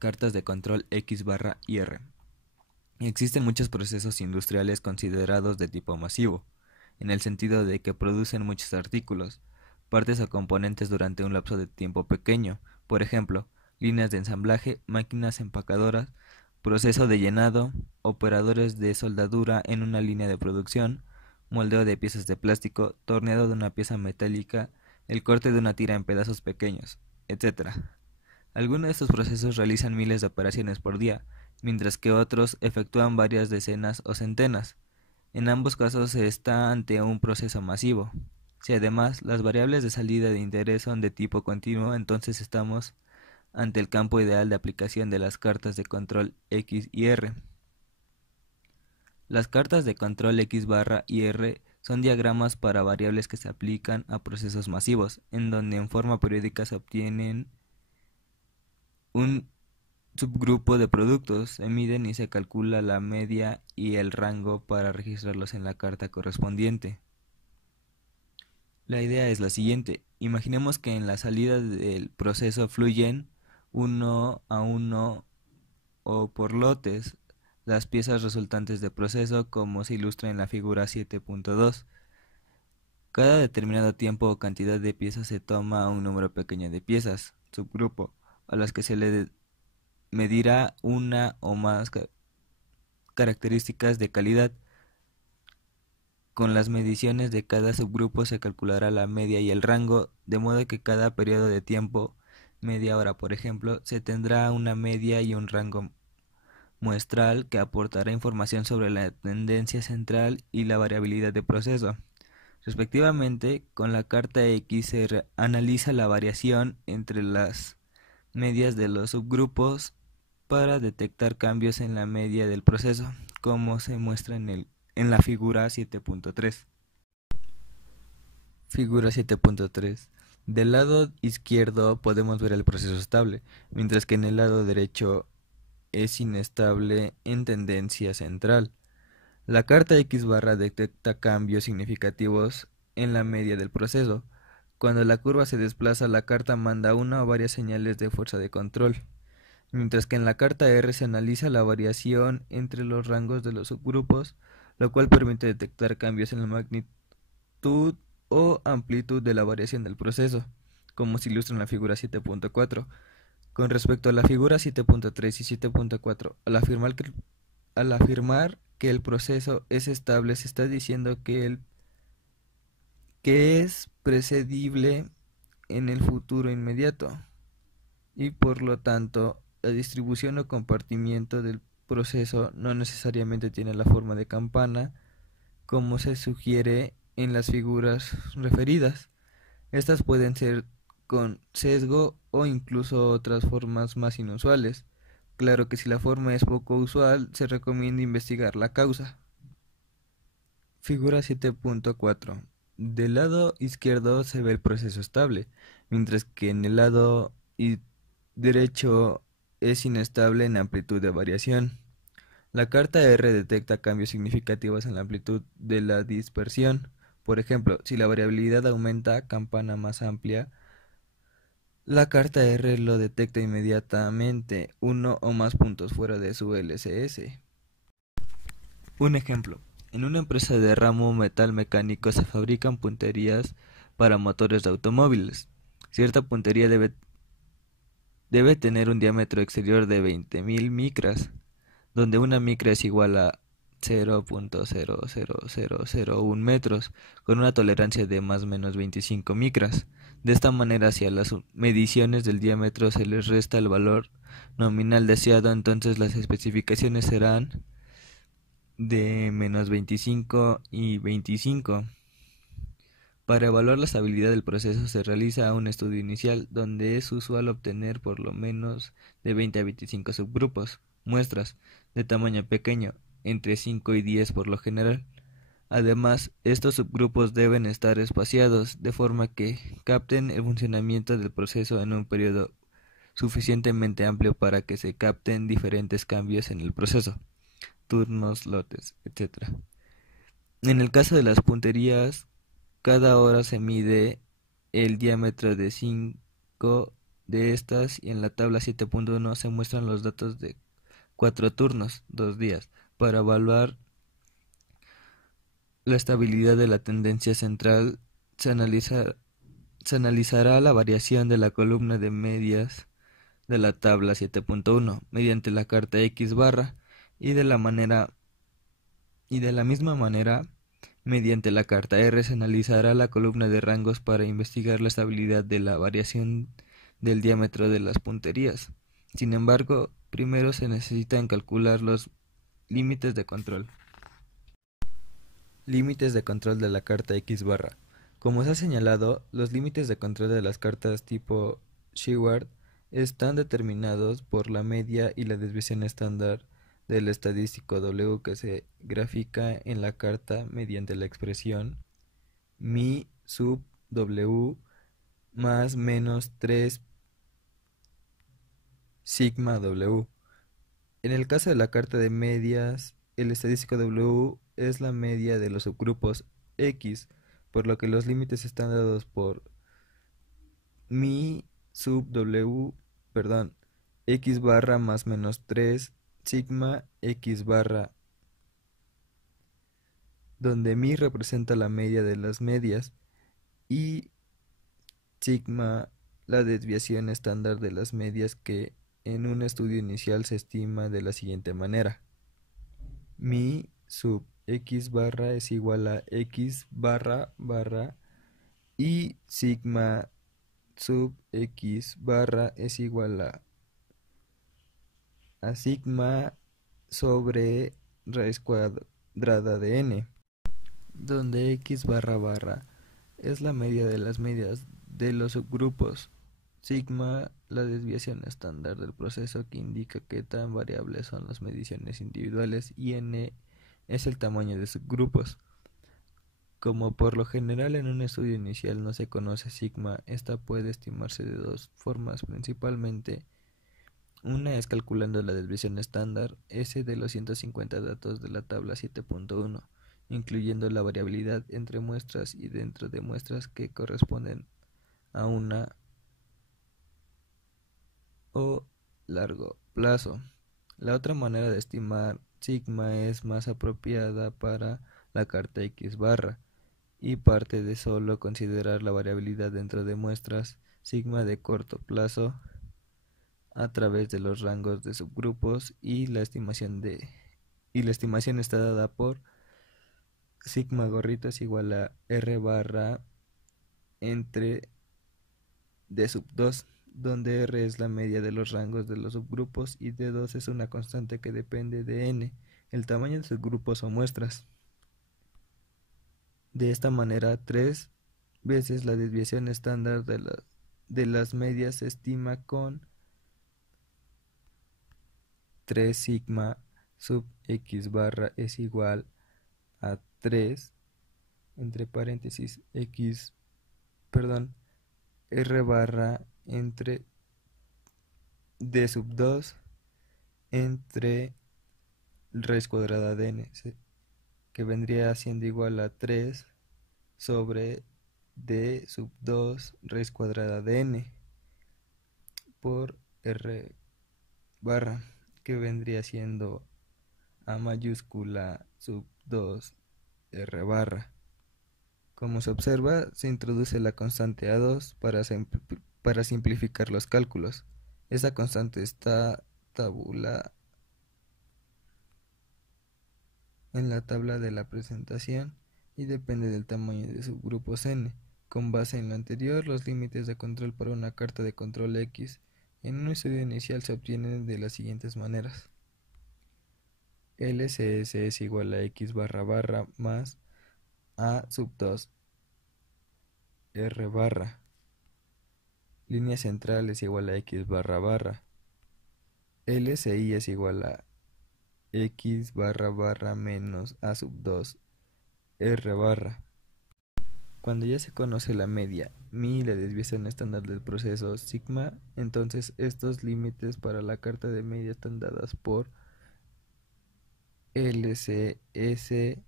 Cartas de control X barra IR. Existen muchos procesos industriales considerados de tipo masivo, en el sentido de que producen muchos artículos, partes o componentes durante un lapso de tiempo pequeño, por ejemplo, líneas de ensamblaje, máquinas empacadoras, proceso de llenado, operadores de soldadura en una línea de producción, moldeo de piezas de plástico, torneado de una pieza metálica, el corte de una tira en pedazos pequeños, etc. Algunos de estos procesos realizan miles de operaciones por día, mientras que otros efectúan varias decenas o centenas. En ambos casos se está ante un proceso masivo. Si además las variables de salida de interés son de tipo continuo, entonces estamos ante el campo ideal de aplicación de las cartas de control X y R. Las cartas de control X barra y R son diagramas para variables que se aplican a procesos masivos, en donde en forma periódica se obtienen un subgrupo de productos, se miden y se calcula la media y el rango para registrarlos en la carta correspondiente. La idea es la siguiente: imaginemos que en la salida del proceso fluyen uno a uno o por lotes las piezas resultantes del proceso, como se ilustra en la figura 7.2. Cada determinado tiempo o cantidad de piezas se toma un número pequeño de piezas, subgrupo, a las que se le medirá una o más características de calidad. Con las mediciones de cada subgrupo se calculará la media y el rango, de modo que cada periodo de tiempo, media hora por ejemplo, se tendrá una media y un rango muestral que aportará información sobre la tendencia central y la variabilidad de proceso. Respectivamente, con la carta X se analiza la variación entre las medias de los subgrupos para detectar cambios en la media del proceso, como se muestra en la figura 7.3. Figura 7.3. Del lado izquierdo podemos ver el proceso estable, mientras que en el lado derecho es inestable en tendencia central. La carta X barra detecta cambios significativos en la media del proceso. Cuando la curva se desplaza, la carta manda una o varias señales de fuerza de control, mientras que en la carta R se analiza la variación entre los rangos de los subgrupos, lo cual permite detectar cambios en la magnitud o amplitud de la variación del proceso, como se ilustra en la figura 7.4. Con respecto a la figura 7.3 y 7.4, al afirmar que el proceso es estable, se está diciendo que es predecible en el futuro inmediato, y por lo tanto la distribución o compartimiento del proceso no necesariamente tiene la forma de campana, como se sugiere en las figuras referidas. Estas pueden ser con sesgo o incluso otras formas más inusuales. Claro que si la forma es poco usual, se recomienda investigar la causa. Figura 7.4. Del lado izquierdo se ve el proceso estable, mientras que en el lado derecho es inestable en amplitud de variación. La carta R detecta cambios significativos en la amplitud de la dispersión. Por ejemplo, si la variabilidad aumenta, campana más amplia, la carta R lo detecta inmediatamente, uno o más puntos fuera de su LCS. Un ejemplo: en una empresa de ramo metal mecánico se fabrican punterías para motores de automóviles. Cierta puntería debe tener un diámetro exterior de 20.000 micras, donde una micra es igual a 0.00001 metros, con una tolerancia de más o menos 25 micras. De esta manera, si a las mediciones del diámetro se les resta el valor nominal deseado, entonces las especificaciones serán de menos 25 y 25. Para evaluar la estabilidad del proceso se realiza un estudio inicial, donde es usual obtener por lo menos de 20 a 25 subgrupos, muestras de tamaño pequeño, entre 5 y 10 por lo general. Además, estos subgrupos deben estar espaciados de forma que capten el funcionamiento del proceso en un periodo suficientemente amplio para que se capten diferentes cambios en el proceso, turnos, lotes, etc. En el caso de las punterías, cada hora se mide el diámetro de 5 de estas, y en la tabla 7.1 se muestran los datos de 4 turnos, 2 días, para evaluar la estabilidad de la tendencia central. Se analiza, se analizará la variación de la columna de medias de la tabla 7.1 mediante la carta X barra y de la misma manera mediante la carta R se analizará la columna de rangos para investigar la estabilidad de la variación del diámetro de las punterías. Sin embargo, primero se necesitan calcular los límites de control. Límites de control de la carta X barra. Como se ha señalado, los límites de control de las cartas tipo Sheward están determinados por la media y la desviación estándar del estadístico W, que se grafica en la carta mediante la expresión mi sub W más menos 3 sigma W. En el caso de la carta de medias, el estadístico W es la media de los subgrupos X, por lo que los límites están dados por mi sub W, perdón, X barra más menos 3 sigma X barra, donde mi representa la media de las medias y sigma la desviación estándar de las medias, que en un estudio inicial se estima de la siguiente manera: mi sub X barra es igual a X barra barra y sigma sub X barra es igual a sigma sobre raíz cuadrada de n, donde X barra barra es la media de las medias de los subgrupos, sigma la desviación estándar del proceso, que indica qué tan variables son las mediciones individuales, y n es el tamaño de subgrupos. Como por lo general en un estudio inicial no se conoce sigma, esta puede estimarse de dos formas principalmente. Una es calculando la desviación estándar S de los 150 datos de la tabla 7.1, incluyendo la variabilidad entre muestras y dentro de muestras que corresponden a una o largo plazo. La otra manera de estimar sigma es más apropiada para la carta X barra y parte de solo considerar la variabilidad dentro de muestras sigma de corto plazo a través de los rangos de subgrupos, y la estimación está dada por sigma gorrito es igual a R barra entre D sub 2, donde R es la media de los rangos de los subgrupos y D2 es una constante que depende de n, el tamaño de subgrupos o muestras. De esta manera, 3 veces la desviación estándar de las medias se estima con 3 sigma sub X barra es igual a 3 entre paréntesis X, perdón, R barra entre D sub 2 entre raíz cuadrada de n, que vendría siendo igual a 3 sobre D sub 2 raíz cuadrada de n por R barra, que vendría siendo A mayúscula sub 2 R barra. Como se observa, se introduce la constante A2 para simplificar los cálculos. Esta constante está tabulada en la tabla de la presentación y depende del tamaño de subgrupos n. Con base en lo anterior, los límites de control para una carta de control X en un estudio inicial se obtienen de las siguientes maneras: LCS es igual a X barra barra más A sub 2 R barra. Línea central es igual a X barra barra. LCI es igual a X barra barra menos A sub 2 R barra. Cuando ya se conoce la media, mi y la desviación estándar del proceso sigma, entonces estos límites para la carta de media están dadas por LCS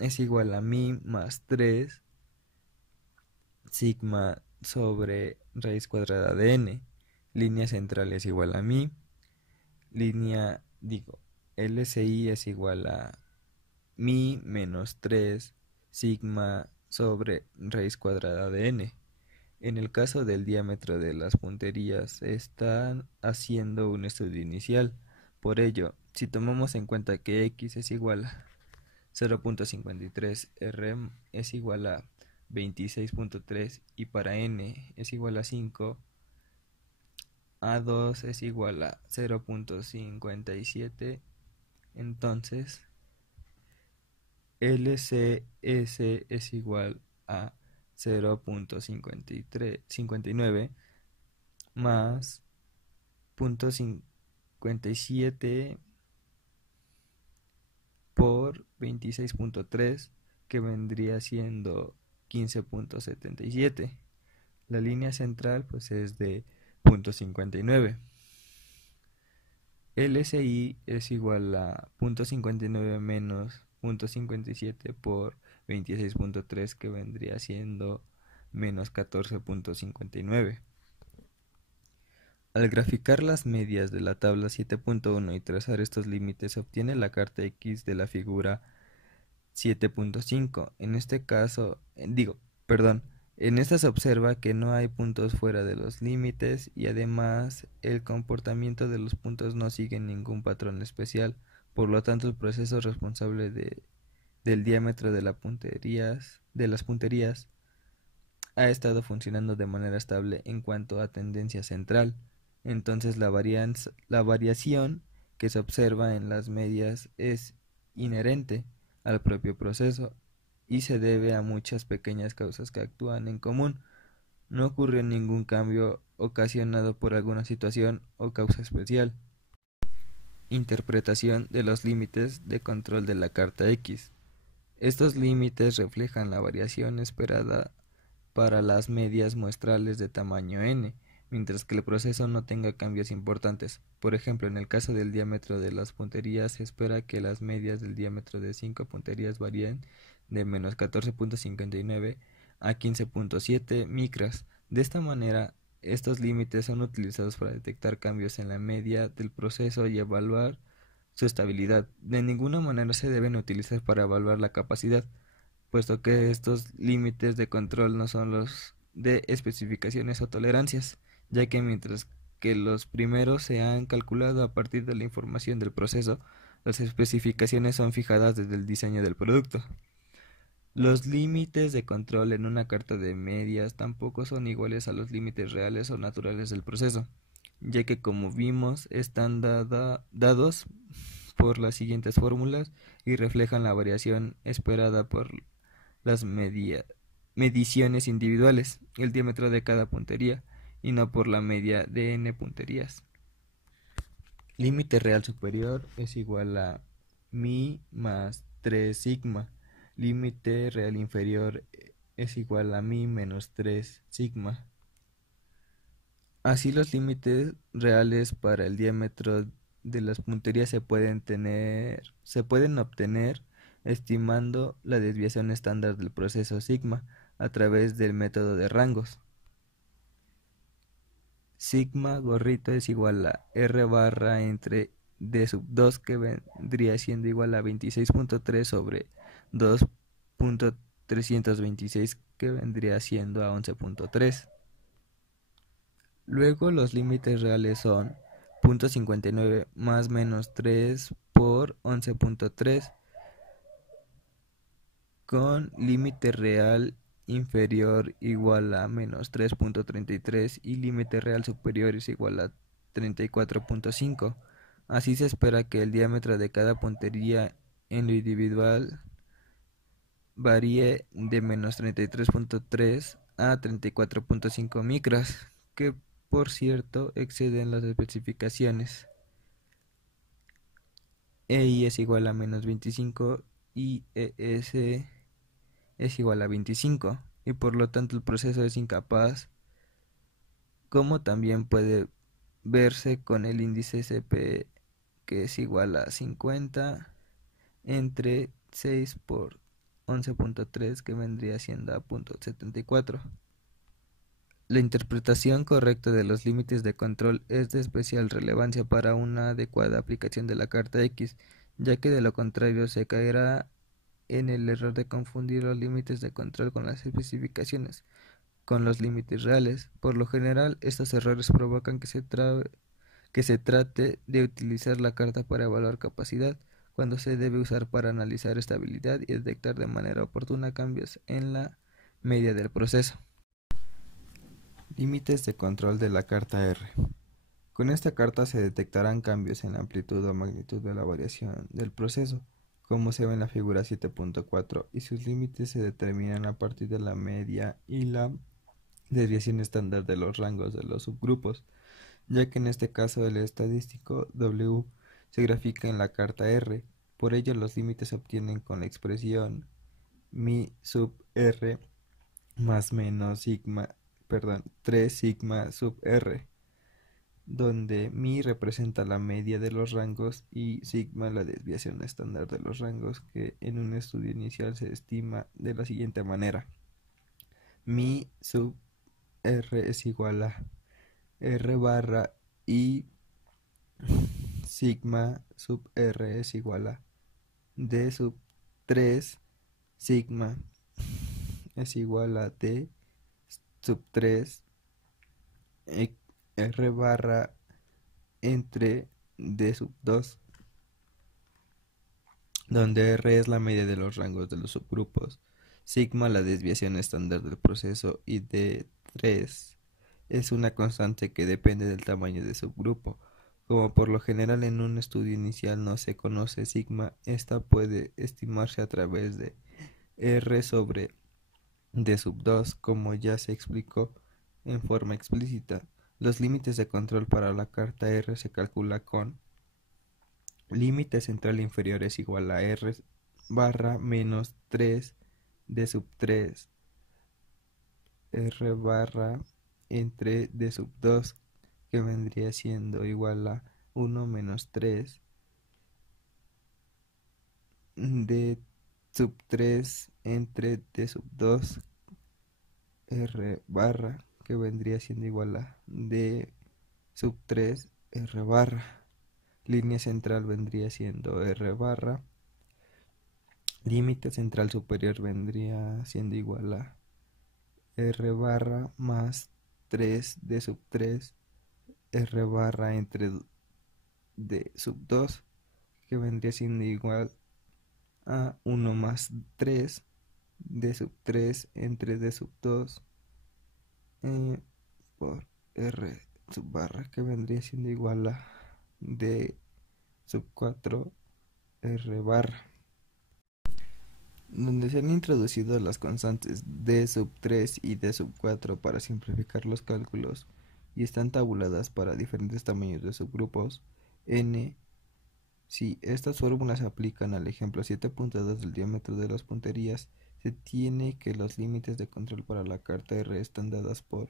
es igual a mi más 3 sigma sobre raíz cuadrada de n. Línea central es igual a mi. LCI es igual a mi menos 3 sigma sobre raíz cuadrada de n. En el caso del diámetro de las punterías, están haciendo un estudio inicial. Por ello, si tomamos en cuenta que x es igual a 0.53, r es igual a 26.3 y para n es igual a 5, A2 es igual a 0.57, entonces LCS es igual a 0.59 más 0.57 por 26.3, que vendría siendo 15.77. La línea central pues es de 0.59. LSI es igual a 0.59 menos 0.57 por 26.3, que vendría siendo menos 14.59. Al graficar las medias de la tabla 7.1 y trazar estos límites, se obtiene la carta X de la figura 7.5. En este caso, en esta se observa que no hay puntos fuera de los límites y además el comportamiento de los puntos no sigue ningún patrón especial. Por lo tanto, el proceso responsable del diámetro de las punterías ha estado funcionando de manera estable en cuanto a tendencia central. Entonces la variación que se observa en las medias es inherente al propio proceso y se debe a muchas pequeñas causas que actúan en común. No ocurrió ningún cambio ocasionado por alguna situación o causa especial. Interpretación de los límites de control de la carta X. Estos límites reflejan la variación esperada para las medias muestrales de tamaño n, mientras que el proceso no tenga cambios importantes. Por ejemplo, en el caso del diámetro de las punterías, se espera que las medias del diámetro de 5 punterías varíen de menos 14.59 a 15.7 micras. De esta manera, estos límites son utilizados para detectar cambios en la media del proceso y evaluar su estabilidad. De ninguna manera se deben utilizar para evaluar la capacidad, puesto que estos límites de control no son los de especificaciones o tolerancias, ya que mientras que los primeros se han calculado a partir de la información del proceso, las especificaciones son fijadas desde el diseño del producto. Los límites de control en una carta de medias tampoco son iguales a los límites reales o naturales del proceso, ya que como vimos están dados por las siguientes fórmulas y reflejan la variación esperada por las mediciones individuales, el diámetro de cada puntería, y no por la media de n punterías. Límite real superior es igual a mi más 3 sigma. Límite real inferior es igual a mi menos 3 sigma. Así, los límites reales para el diámetro de las punterías se pueden obtener estimando la desviación estándar del proceso sigma a través del método de rangos. Sigma gorrito es igual a R barra entre D sub 2, que vendría siendo igual a 26.3 sobre 2.326, que vendría siendo a 11.3. Luego los límites reales son 0.59 más menos 3 por 11.3, con límite real inferior igual a menos 3.33 y límite real superior es igual a 34.5. Así se espera que el diámetro de cada puntería en lo individual varíe de menos 33.3 a 34.5 micras, que por cierto exceden las especificaciones. EI es igual a menos 25 y ES es igual a 25, y por lo tanto el proceso es incapaz, como también puede verse con el índice CP, que es igual a 50 entre 6 por 11.3, que vendría siendo a 0.74. La interpretación correcta de los límites de control es de especial relevancia para una adecuada aplicación de la carta X, ya que de lo contrario se caerá en el error de confundir los límites de control con las especificaciones, con los límites reales. Por lo general, estos errores provocan que se trate de utilizar la carta para evaluar capacidad, cuando se debe usar para analizar estabilidad y detectar de manera oportuna cambios en la media del proceso. Límites de control de la carta R. Con esta carta se detectarán cambios en la amplitud o magnitud de la variación del proceso, como se ve en la figura 7.4, y sus límites se determinan a partir de la media y la desviación estándar de los rangos de los subgrupos, ya que en este caso el estadístico W se grafica en la carta R. Por ello los límites se obtienen con la expresión mi sub R más menos sigma, 3 sigma sub R, donde mi representa la media de los rangos y sigma la desviación estándar de los rangos, que en un estudio inicial se estima de la siguiente manera: mi sub R es igual a R barra y sigma sub R es igual a D sub 3 sigma es igual a D sub 3 R barra entre D sub 2, donde R es la media de los rangos de los subgrupos, sigma la desviación estándar del proceso y D3 es una constante que depende del tamaño del subgrupo. Como por lo general en un estudio inicial no se conoce sigma, esta puede estimarse a través de R sobre D sub 2, como ya se explicó en forma explícita. Los límites de control para la carta R se calcula con límite central inferior es igual a R barra menos 3 D sub 3 R barra entre D sub 2, que vendría siendo igual a 1 menos 3 D sub 3 entre D sub 2 R barra, que vendría siendo igual a D sub 3 R barra. Línea central vendría siendo R barra. Límite central superior vendría siendo igual a R barra más 3 D sub 3 R barra entre D sub 2, que vendría siendo igual a 1 más 3 D sub 3 entre D sub 2 por R sub barra, que vendría siendo igual a D sub 4 R barra, donde se han introducido las constantes D sub 3 y D sub 4 para simplificar los cálculos y están tabuladas para diferentes tamaños de subgrupos N. Si estas fórmulas se aplican al ejemplo 7.2 del diámetro de las punterías, se tiene que los límites de control para la carta R están dadas por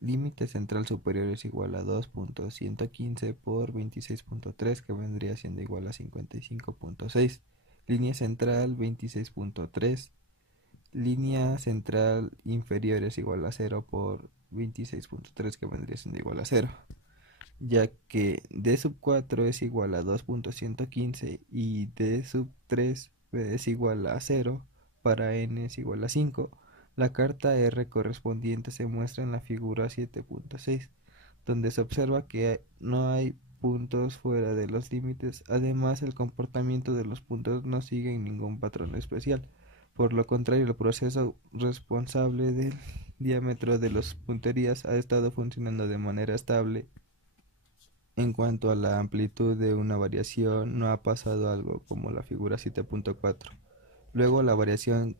límite central superior es igual a 2.115 por 26.3, que vendría siendo igual a 55.6. Línea central 26.3. Línea central inferior es igual a 0 por 26.3, que vendría siendo igual a 0. Ya que D sub 4 es igual a 2.115 y D sub 3 es igual a 0 para n es igual a 5, la carta R correspondiente se muestra en la figura 7.6, donde se observa que no hay puntos fuera de los límites. Además, el comportamiento de los puntos no sigue ningún patrón especial. Por lo contrario, el proceso responsable del diámetro de las punterías ha estado funcionando de manera estable. En cuanto a la amplitud de una variación, no ha pasado algo como la figura 7.4. Luego, la variación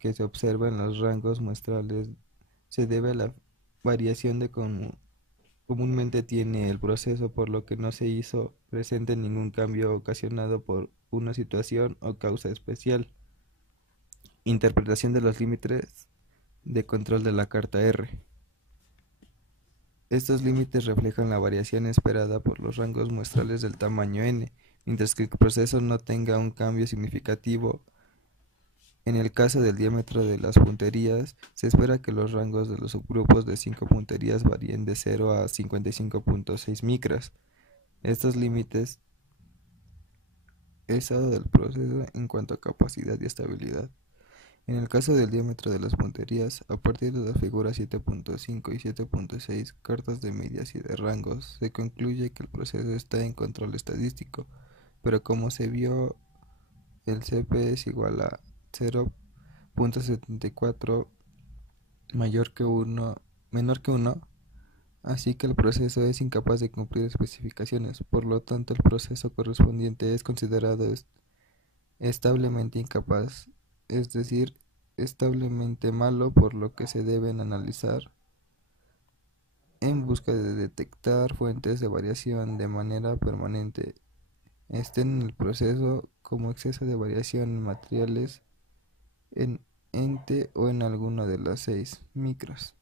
que se observa en los rangos muestrales se debe a la variación de comúnmente tiene el proceso, por lo que no se hizo presente ningún cambio ocasionado por una situación o causa especial. Interpretación de los límites de control de la carta R. Estos límites reflejan la variación esperada por los rangos muestrales del tamaño n, mientras que el proceso no tenga un cambio significativo En el caso del diámetro de las punterías, se espera que los rangos de los subgrupos de 5 punterías varíen de 0 a 55.6 micras. Estos límites estado del proceso en cuanto a capacidad y estabilidad. En el caso del diámetro de las punterías, a partir de las figuras 7.5 y 7.6, cartas de medias y de rangos, se concluye que el proceso está en control estadístico, pero como se vio, el CP es igual a 0.74 mayor que 1, menor que 1, así que el proceso es incapaz de cumplir especificaciones, por lo tanto el proceso correspondiente es considerado establemente incapaz, es decir, establemente malo, por lo que se deben analizar en busca de detectar fuentes de variación de manera permanente, estén en el proceso como exceso de variación en materiales, en ente o en alguno de las 6 micros.